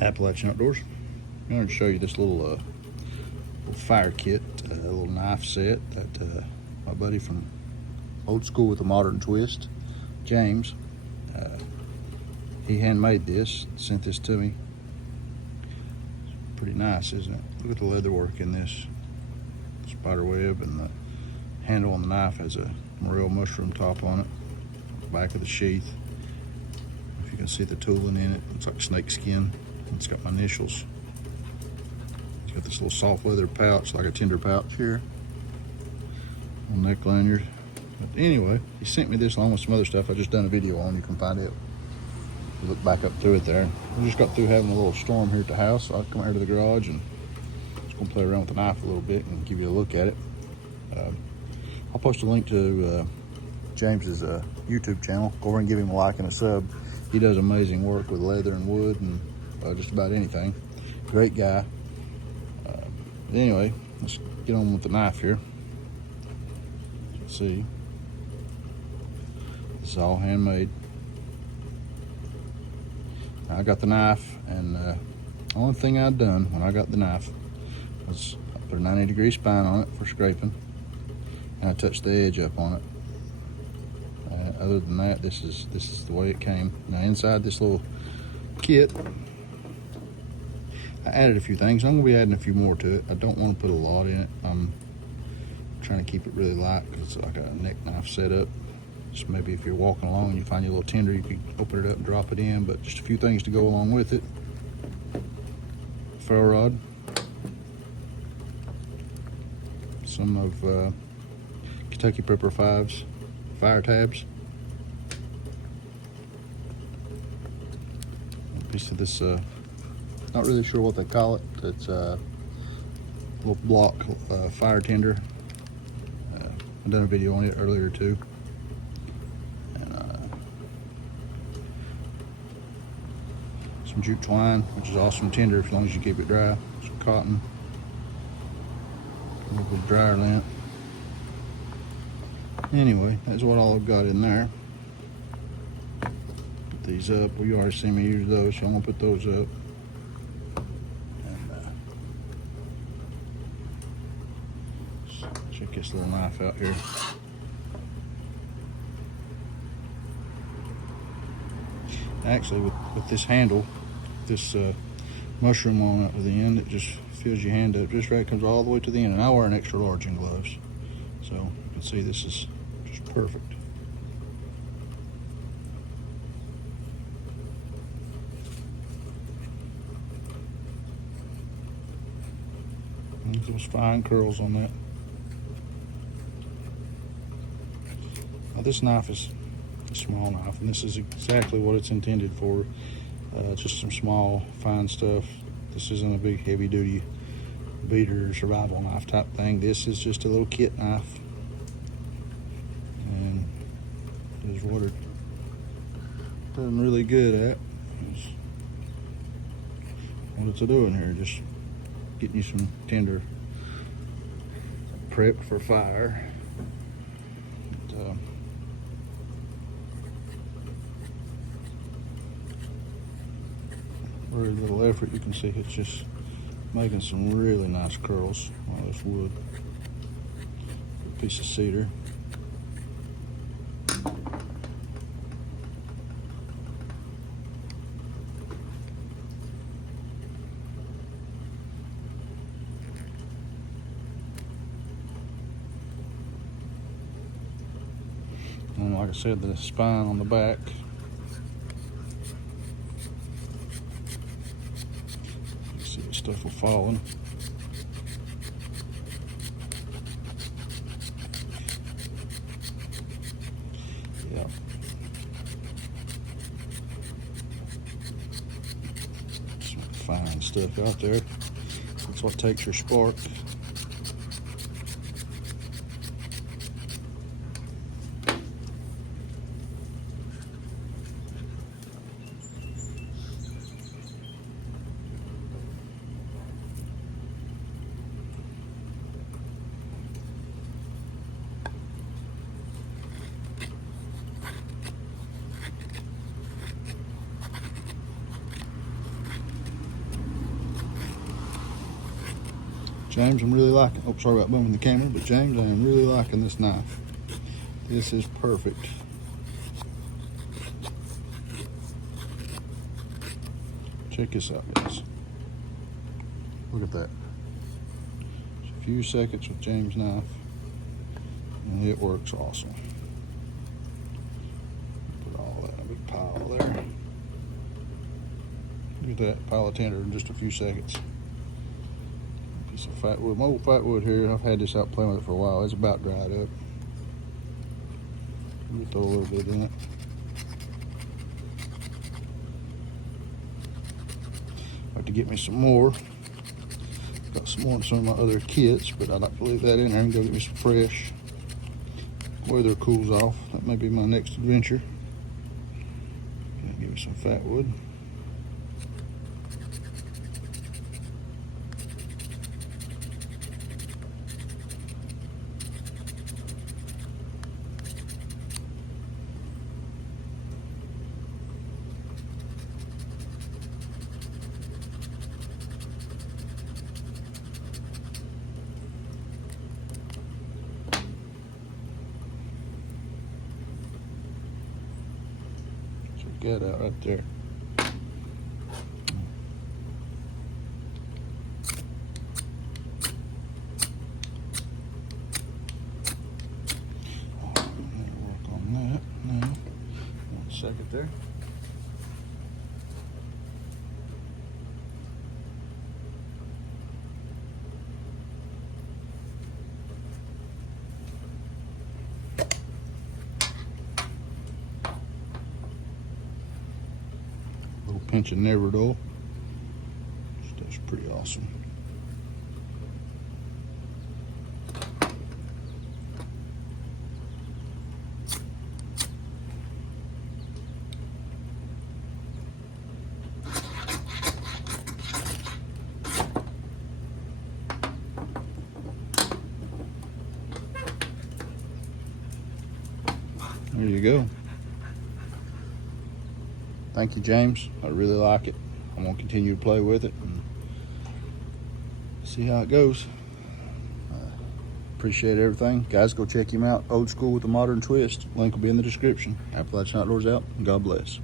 Appalachian Outdoors. I'm going to show you this little fire kit, a little knife set that my buddy from Old School with a Modern Twist, James, he handmade this, sent this to me. It's pretty nice, isn't it? Look at the leather work in this spider web, and the handle on the knife has a morel mushroom top on it. Back of the sheath, if you can see the tooling in it, it's like snake skin. It's got my initials. It's got this little soft leather pouch, like a tinder pouch here, on neck lanyard. But anyway, he sent me this along with some other stuff I just done a video on. You can find it. You look back up through it there. We just got through having a little storm here at the house, so I come out here to the garage and just gonna play around with the knife a little bit and give you a look at it. I'll post a link to James's YouTube channel. Go over and give him a like and a sub. He does amazing work with leather and wood and just about anything. Great guy. Anyway, let's get on with the knife here. Let's see. This is all handmade. I got the knife, and the only thing I'd done when I got the knife was I put a 90-degree spine on it for scraping, and I touched the edge up on it. Other than that, this is the way it came. Now inside this little kit, I added a few things. I'm gonna be adding a few more to it. I don't want to put a lot in it. I'm trying to keep it really light because it's like a neck knife setup. Just maybe if you're walking along and you find your little tinder, you can open it up and drop it in, but just a few things to go along with it. Ferro rod. Some of Kentucky Prepper 5's fire tabs. A piece of this, not really sure what they call it. It's a little block fire tinder. I've done a video on it earlier too. And some jute twine, which is awesome tinder as long as you keep it dry. Some cotton, a little bit of dryer lint. Anyway, that's what all I've got in there. Put these up. Well, you already seen me use those, so I'm gonna put those up. And check this little knife out here. Actually, with this handle, this mushroom on it with the end, it just fills your hand up just right. It comes all the way to the end, and I wear an extra large in gloves, so you can see this is just perfect. And those fine curls on that. Now this knife is a small knife, and this is exactly what it's intended for. Just some small, fine stuff. This isn't a big, heavy-duty beater survival knife type thing. This is just a little kit knife, and is what it done really good at. Is what it's doing here, just getting you some tinder prepped for fire. And, very little effort, you can see it's just making some really nice curls on this wood. A piece of cedar. And like I said, the spine on the back. See the stuff will falling. Yeah. Some fine stuff out there. That's what takes your spark. James, I'm really liking, oh, sorry about bumping the camera, but James, I am really liking this knife. This is perfect. Check this out, guys. Look at that. Just a few seconds with James' knife, and it works awesome. Put all that in a big pile there. Look at that pile of tinder in just a few seconds. Piece of fat wood. My old fat wood here, I've had this out playing with it for a while. It's about dried up. Let me throw a little bit in it. I have to get me some more. Got some more in some of my other kits, but I'd like to leave that in there and go get me some fresh. Weather cools off. That may be my next adventure. Give me some fat wood. Check that out right there. Work on that now. 1 second there. Little pinch of never dull. That's pretty awesome. There you go. Thank you, James. I really like it. I'm gonna continue to play with it and see how it goes. Appreciate everything. Guys, go check him out. Old School with a Modern Twist. Link will be in the description. Appalachian Outdoors out. God bless.